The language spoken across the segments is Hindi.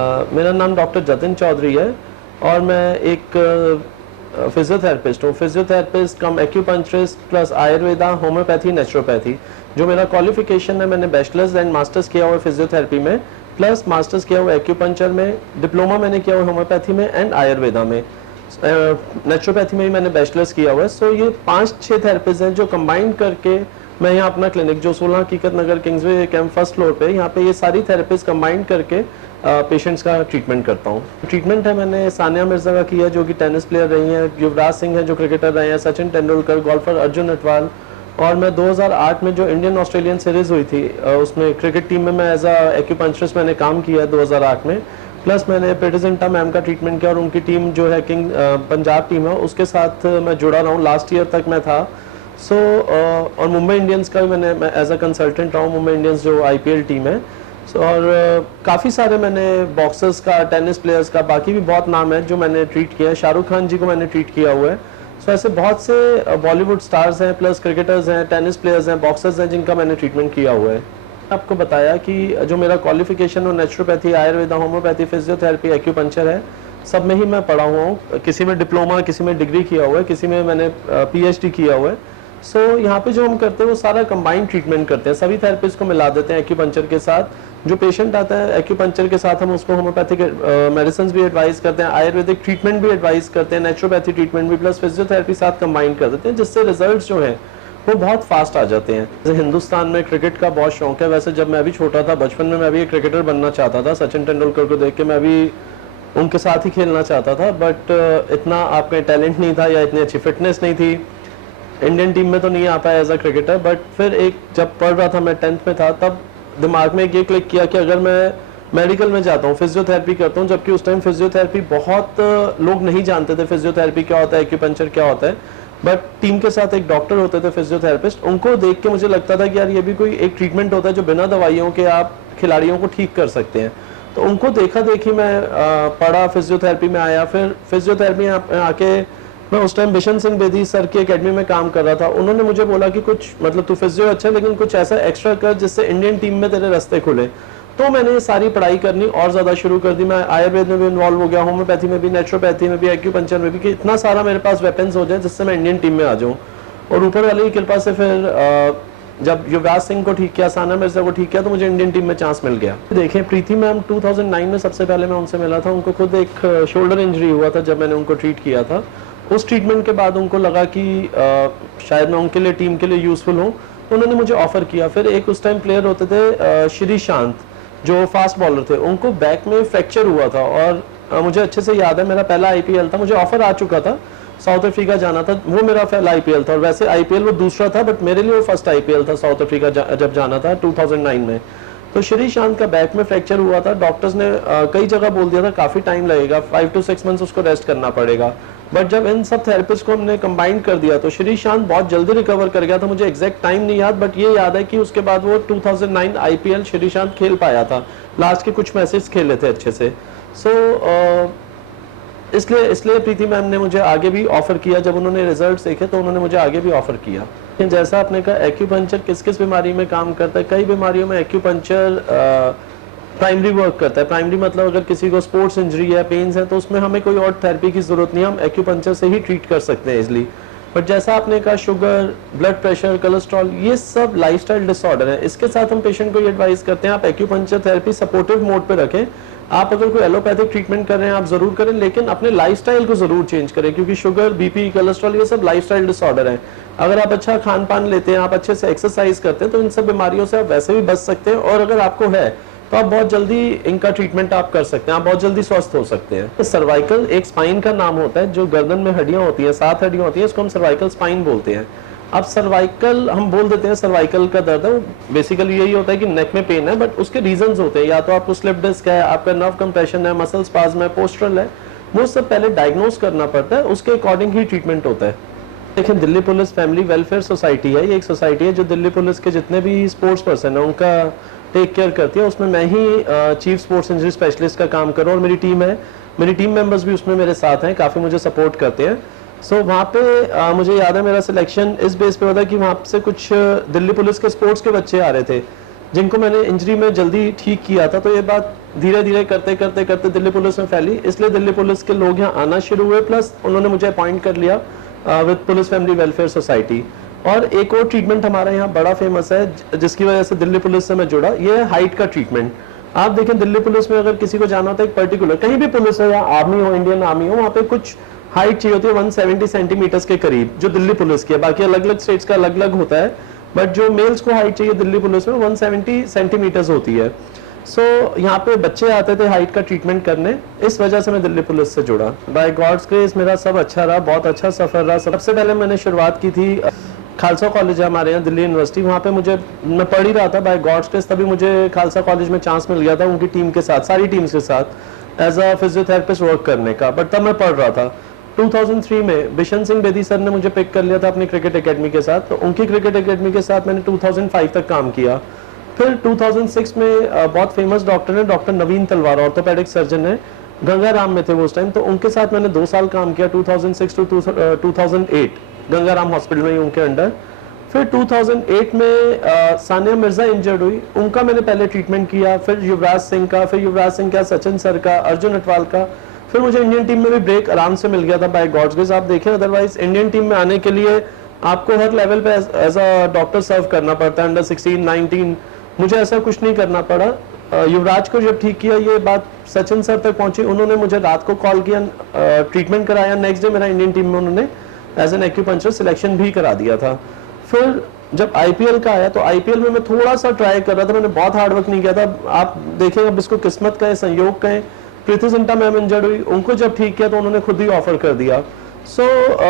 मेरा नाम डॉक्टर जतिन चौधरी है और मैं एक फिजियोथेरेपिस्ट हूँ। Physiotherapist cum acupuncturist plus Ayurveda, homeopathy, naturopathy. जो मेरा क्वालिफिकेशन है, मैंने बैचलर्स एंड मास्टर्स किया हुआ है फिजियोथेरेपी में, प्लस मास्टर्स किया हुआ एक्यूपंक्चर में, डिप्लोमा मैंने किया हुआ होम्योपैथी में एंड आयुर्वेदा में। नेचुरोपैथी में भी मैंने बैचलर्स किया हुआ है। सो ये 5-6 थेरेपीज हैं जो कंबाइन करके मैं यहाँ अपना क्लिनिक जो 16 हकीकत नगर किंग्सवे कैंप फर्स्ट फ्लोर पे, यहाँ पे ये सारी थेरेपीज कंबाइन करके पेशेंट्स का ट्रीटमेंट करता हूँ। ट्रीटमेंट है मैंने सानिया मिर्जा का किया जो कि टेनिस प्लेयर रही हैं, युवराज सिंह हैं जो क्रिकेटर रहे हैं, सचिन तेंदुलकर, गोल्फर अर्जुन नटवाल, और मैं 2008 में जो इंडियन ऑस्ट्रेलियन सीरीज हुई थी उसमें क्रिकेट टीम में मैं एज अ एक्यूपंक्चरिस्ट मैंने काम किया 2008 में। प्लस मैंने पेटिजेंटा मैम का ट्रीटमेंट किया और उनकी टीम जो है किंग पंजाब टीम है उसके साथ मैं जुड़ा रहा हूँ, लास्ट ईयर तक मैं था। और मुंबई इंडियंस का भी मैं एज अ कंसल्टेंट रहा हूँ, मुंबई इंडियंस जो IPL टीम है। और काफ़ी सारे मैंने बॉक्सर्स का, टेनिस प्लेयर्स का, बाकी भी बहुत नाम है जो मैंने ट्रीट किया है। शाहरुख खान जी को मैंने ट्रीट किया हुआ है। ऐसे बहुत से बॉलीवुड स्टार्स हैं, प्लस क्रिकेटर्स हैं, टेनिस प्लेयर्स हैं, बॉक्सर्स हैं जिनका मैंने ट्रीटमेंट किया हुआ है। आपको बताया कि जो मेरा क्वालिफिकेशन हो naturopathy, Ayurveda, homeopathy, physiotherapy, acupuncture है, सब में ही मैं पढ़ा हुआ हूँ। किसी में डिप्लोमा, किसी में डिग्री किया हुआ है, किसी में मैंने PhD किया हुआ है। यहाँ पे जो हम करते हैं वो सारा कंबाइंड ट्रीटमेंट करते हैं, सभी थेरेपिस्ट को मिला देते हैं एक्यूपंक्चर के साथ। जो पेशेंट आता है एक्यूपंक्चर के साथ हम उसको होम्योपैथिक मेडिसिन भी एडवाइस करते हैं, आयुर्वेदिक ट्रीटमेंट भी एडवाइस करते हैं, नेचुरोपैथी ट्रीटमेंट भी, प्लस फिजियोथेरेपी साथ कंबाइन कर देते हैं, जिससे रिजल्ट जो है वो बहुत फास्ट आ जाते हैं। जैसे हिंदुस्तान में क्रिकेट का बहुत शौक है, वैसे जब मैं भी छोटा था बचपन में मैं भी एक क्रिकेटर बनना चाहता था। सचिन तेंदुलकर को देख के मैं भी उनके साथ ही खेलना चाहता था, बट इतना आपका टैलेंट नहीं था या इतनी अच्छी फिटनेस नहीं थी, इंडियन टीम में तो नहीं आ पाया एज अ क्रिकेटर। बट फिर एक जब पढ़ रहा था, मैं 10th में था, तब दिमाग में ये क्लिक किया कि अगर मैं मेडिकल में जाता हूँ, फिजियोथेरेपी करता हूँ, जबकि उस टाइम फिजियोथेरेपी बहुत लोग नहीं जानते थे फिजियोथेरेपी क्या होता है, एक्यूपंक्चर क्या होता है। बट टीम के साथ एक डॉक्टर होते थे फिजियोथेरेपिस्ट, उनको देख के मुझे लगता था कि यार ये भी कोई एक ट्रीटमेंट होता है जो बिना दवाइयों के आप खिलाड़ियों को ठीक कर सकते हैं। तो उनको देखा देखी मैं पढ़ा, फिजियोथेरेपी में आया। फिर फिजियोथेरेपी आके मैं उस टाइम बिशन सिंह बेदी सर की एकेडमी में काम कर रहा था। उन्होंने मुझे बोला कि कुछ मतलब तू फिजियो अच्छा लेकिन कुछ ऐसा एक्स्ट्रा कर जिससे इंडियन टीम में तेरे रास्ते खुले। तो मैंने ये सारी पढ़ाई करनी और ज़्यादा शुरू कर दी। मैं आयुर्वेद में भी इन्वॉल्व हो गया, होम्योपैथी में भी, नेचुरोपैथी में भी, एक्यूपंक्चर में भी, कि इतना सारा मेरे पास वेपन्स हो जाए जिससे मैं इंडियन टीम में आ जाऊँ। और ऊपर वाले की कृपा से फिर जब युवराज सिंह को ठीक किया, सानिया मिर्जा को ठीक किया, तो मुझे इंडियन टीम में चांस मिल गया। देखें, प्रीति मैम 2009 में सबसे पहले मैं उनसे मिला था। उनको खुद एक शोल्डर इंजरी हुआ था जब मैंने उनको ट्रीट किया था। उस ट्रीटमेंट के बाद उनको लगा कि शायद मैं उनके लिए, टीम के लिए यूजफुल हूँ, तो उन्होंने मुझे ऑफर किया। फिर एक उस टाइम प्लेयर होते थे श्रीशांत, जो फास्ट बॉलर थे, उनको बैक में फ्रैक्चर हुआ था और मुझे अच्छे से याद है मेरा पहला IPL था, मुझे ऑफर आ चुका था, साउथ अफ्रीका जाना था, वो मेरा पहला IPL था। और वैसे IPL वो दूसरा था, बट मेरे लिए वो फर्स्ट IPL था साउथ अफ्रीका जब जाना था 2009 में। तो श्रीशांत का बैक में फ्रैक्चर हुआ था। डॉक्टर्स ने कई जगह बोल दिया था काफ़ी टाइम लगेगा, 5 to 6 मंथ्स उसको रेस्ट करना पड़ेगा। बट जब इन सब थेरेपिस्ट को हमने कंबाइन कर दिया तो श्रीशांत बहुत जल्दी रिकवर कर गया था। मुझे एग्जैक्ट टाइम नहीं याद, बट ये याद है कि उसके बाद वो 2009 IPL श्रीशांत खेल पाया था, लास्ट के कुछ मैचेस खेले थे अच्छे से। इसलिए प्रीति मैम ने मुझे आगे भी ऑफर किया। जब उन्होंने रिजल्ट देखे तो उन्होंने मुझे आगे भी ऑफर किया। जैसा आपने कहा एक्यूपंक्चर किस किस बीमारी में काम करता है, कई बीमारियों में एक्यूपंक्चर प्राइमरी वर्क करता है। प्राइमरी मतलब अगर किसी को स्पोर्ट्स इंजरी है, पेन्स है, तो उसमें हमें कोई और थेरेपी की जरूरत नहीं है, हम एक्यूपंक्चर से ही ट्रीट कर सकते हैं इजिली। बट जैसा आपने कहा शुगर, ब्लड प्रेशर, कोलेस्ट्रॉल, ये सब लाइफस्टाइल डिसऑर्डर है। इसके साथ हम पेशेंट को ये एडवाइस करते हैं आप एक्यूपंक्चर थेरेपी सपोर्टिव मोड पे रखें। आप अगर कोई एलोपैथिक ट्रीटमेंट कर रहे हैं आप जरूर करें, लेकिन अपने लाइफस्टाइल को जरूर चेंज करें, क्योंकि शुगर, BP, कोलेस्ट्रॉल ये सब लाइफस्टाइल डिसऑर्डर है। अगर आप अच्छा खान पान लेते हैं, आप अच्छे से एक्सरसाइज करते हैं, तो इन सब बीमारियों से आप वैसे भी बच सकते हैं। और अगर आपको है तो आप बहुत जल्दी इनका ट्रीटमेंट आप कर सकते हैं, आप बहुत जल्दी स्वस्थ हो सकते हैं। सर्वाइकल एक स्पाइन का नाम होता है, जो गर्दन में हड्डियां होती हैं, 7 हड्डियां होती हैं, इसको हम सर्वाइकल स्पाइन बोलते हैं। अब सर्वाइकल हम बोल देते हैं सर्वाइकल का दर्द है, बेसिकली यही होता है कि नेक में पेन है, बट उसके रीजंस होते हैं, या तो आपको स्लिप डिस्क है, आपका नर्व कंप्रेशन है, मसल स्पाज्म है, पोस्टरल है, वो सब पहले डायग्नोज करना पड़ता है, उसके अकॉर्डिंग ही ट्रीटमेंट होता है। देखें, Delhi police family welfare society है, ये एक सोसाइटी है जो दिल्ली पुलिस के जितने भी स्पोर्ट्स पर्सन है उनका टेक केयर करती है। उसमें मैं ही चीफ स्पोर्ट्स इंजरी स्पेशलिस्ट का काम कर रहा हूँ और मेरी टीम है, मेरी टीम मेंबर्स भी उसमें मेरे साथ हैं, काफ़ी मुझे सपोर्ट करते हैं। वहाँ पे मुझे याद है मेरा सिलेक्शन इस बेस पे होता है कि वहाँ से कुछ दिल्ली पुलिस के स्पोर्ट्स के बच्चे आ रहे थे जिनको मैंने इंजरी में जल्दी ठीक किया था। तो ये बात धीरे धीरे करते करते करते दिल्ली पुलिस में फैली, इसलिए दिल्ली पुलिस के लोग यहाँ आना शुरू हुए, प्लस उन्होंने मुझे अपॉइंट कर लिया with police family welfare society. और एक और ट्रीटमेंट हमारे यहाँ बड़ा फेमस है जिसकी वजह से दिल्ली पुलिस से मैं जुड़ा, ये है हाइट का ट्रीटमेंट। आप देखें दिल्ली पुलिस में अगर किसी को जाना होता है एक पर्टिकुलर, कहीं भी पुलिस हो या आर्मी हो, इंडियन आर्मी हो, वहाँ पे कुछ हाइट चाहिए होती है 170 सेंटीमीटर्स के करीब, जो दिल्ली पुलिस की है। बाकी अलग अलग स्टेट्स का अलग अलग होता है, बट जो मेल्स को हाइट चाहिए दिल्ली पुलिस में 170 सेंटीमीटर्स होती है। सो यहाँ पे बच्चे आते थे हाइट का ट्रीटमेंट करने, इस वजह से मैं दिल्ली पुलिस से जुड़ा। बाय गॉड्स ग्रेस मेरा सब अच्छा रहा, बहुत अच्छा सफर रहा। सबसे पहले मैंने शुरुआत की थी खालसा कॉलेज है हमारे यहाँ दिल्ली यूनिवर्सिटी, वहाँ पे मैं पढ़ ही रहा था बाय गॉड्स ग्रेस, तभी मुझे खालसा कॉलेज में चांस मिल गया था उनकी टीम के साथ, सारी टीम्स के साथ एज अ फिजियोथेरेपिस्ट वर्क करने का। बट तब मैं पढ़ रहा था। 2003 में बिशन सिंह बेदी सर ने मुझे पिक कर लिया था अपनी क्रिकेट एकेडमी के साथ, तो उनकी क्रिकेट एकेडमी के साथ मैंने 2005 तक काम किया। फिर 2006 में बहुत फेमस डॉक्टर है डॉक्टर नवीन तलवार, ऑर्थोपेडिक सर्जन है, गंगाराम में थे वो उस टाइम, तो उनके साथ मैंने 2 साल काम किया 2006 टू 2008 गंगाराम हॉस्पिटल में ही उनके अंडर। फिर 2008 में सानिया मिर्जा इंजर्ड हुई, उनका मैंने पहले ट्रीटमेंट किया, फिर युवराज सिंह का, फिर युवराज सिंह का, सचिन सर का, अर्जुन अटवाल का। फिर मुझे इंडियन टीम में भी ब्रेक आराम से मिल गया था बाय गॉड्स ग्रेस। आप देखें अदरवाइज इंडियन टीम में आने के लिए आपको हर लेवल पे एज अ डॉक्टर सर्व करना पड़ता है, अंडर 16, 19। मुझे ऐसा कुछ नहीं करना पड़ा। युवराज को जब ठीक किया, ये बात सचिन सर तक पहुंची, उन्होंने मुझे रात को कॉल किया, ट्रीटमेंट कराया, नेक्स्ट डे मेरा इंडियन टीम में उन्होंने एज एन एक्यूपंक्चर सिलेक्शन भी करा दिया था। फिर जब आईपीएल का आया तो आईपीएल में मैं थोड़ा सा ट्राई कर रहा था, मैंने बहुत हार्ड वर्क नहीं किया था। आप देखें अब इसको किस्मत कहें, संयोग कहें, प्रीति जिंटा मैम इंजर्ड हुई, उनको जब ठीक किया तो उन्होंने खुद ही ऑफर कर दिया।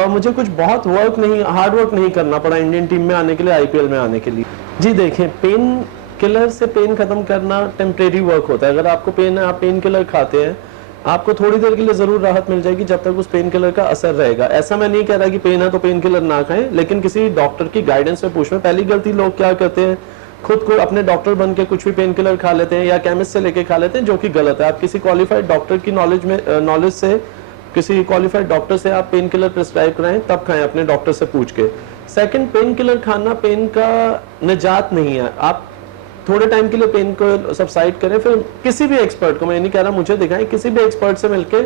मुझे कुछ बहुत हार्ड वर्क नहीं करना पड़ा इंडियन टीम में आने के लिए, आईपीएल में आने के लिए। जी देखें, पेन किलर से पेन खत्म करना टेम्परेरी वर्क होता है। अगर आपको पेन है, आप पेन किलर खाते हैं, आपको थोड़ी देर के लिए जरूर राहत मिल जाएगी जब तक उस पेन किलर का असर रहेगा। ऐसा मैं नहीं कह रहा कि पेन है तो पेन किलर ना खाएं, लेकिन किसी डॉक्टर की गाइडेंस में पूछना। पहली गलती लोग क्या करते हैं, खुद को अपने डॉक्टर बन के कुछ भी पेन किलर खा लेते हैं या केमिस्ट से लेके खा लेते हैं, जो कि गलत है। आप किसी क्वालिफाइड डॉक्टर की नॉलेज से, किसी क्वालिफाइड डॉक्टर से आप पेन किलर प्रिस्क्राइब कराएं, तब खाएं अपने डॉक्टर से पूछ के। सेकंड, पेन किलर खाना पेन का निजात नहीं है। आप थोड़े टाइम के लिए पेन को सबसाइड करें, फिर किसी भी एक्सपर्ट को, मैं नहीं कह रहा मुझे दिखाएं, किसी भी एक्सपर्ट से मिलके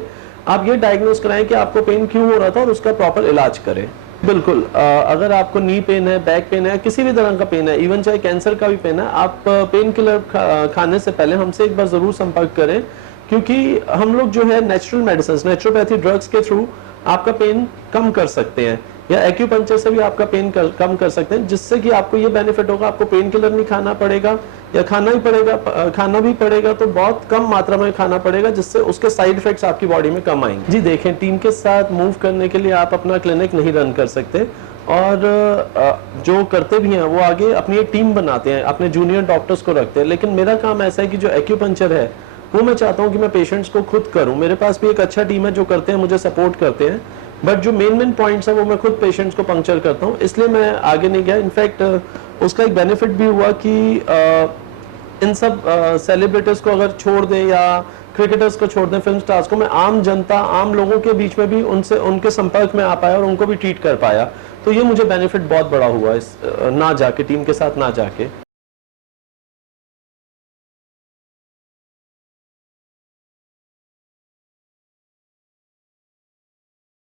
आप ये डायग्नोस कराएं कि आपको पेन क्यों हो रहा था और उसका प्रॉपर इलाज करें। बिल्कुल, अगर आपको नी पेन है, बैक पेन है, किसी भी तरह का पेन है, इवन चाहे कैंसर का भी पेन है, आप पेन किलर खाने से पहले हमसे एक बार जरूर संपर्क करें, क्योंकि हम लोग जो है नेचुरल मेडिसिन, नेचुरोपैथी ड्रग्स के थ्रू आपका पेन कम कर सकते हैं, या एक्यूपंक्चर से भी आपका पेन कम कर सकते हैं, जिससे कि आपको ये बेनिफिट होगा, आपको पेन किलर नहीं खाना पड़ेगा, या खाना भी पड़ेगा तो बहुत कम मात्रा में खाना पड़ेगा, जिससे उसके साइड इफेक्ट्स आपकी बॉडी में कम आएंगे। जी देखें, टीम के साथ मूव करने के लिए आप अपना क्लिनिक नहीं रन कर सकते, और जो करते भी हैं वो आगे अपनी एक टीम बनाते हैं, अपने जूनियर डॉक्टर्स को रखते हैं। लेकिन मेरा काम ऐसा है कि जो एक्यूपंक्चर है वो मैं चाहता हूँ कि मैं पेशेंट्स को खुद करूँ। मेरे पास भी एक अच्छा टीम है जो करते हैं, मुझे सपोर्ट करते हैं, बट जो मेन पॉइंट्स है वो मैं खुद पेशेंट्स को पंक्चर करता हूँ, इसलिए मैं आगे नहीं गया। इनफैक्ट उसका एक बेनिफिट भी हुआ कि इन सब सेलिब्रिटीज को अगर छोड़ दें या क्रिकेटर्स को छोड़ दें, फिल्म स्टार्स को, मैं आम जनता, आम लोगों के बीच में भी उनके संपर्क में आ पाया और उनको भी ट्रीट कर पाया। तो ये मुझे बेनिफिट बहुत बड़ा हुआ इस ना जाके, टीम के साथ ना जाके।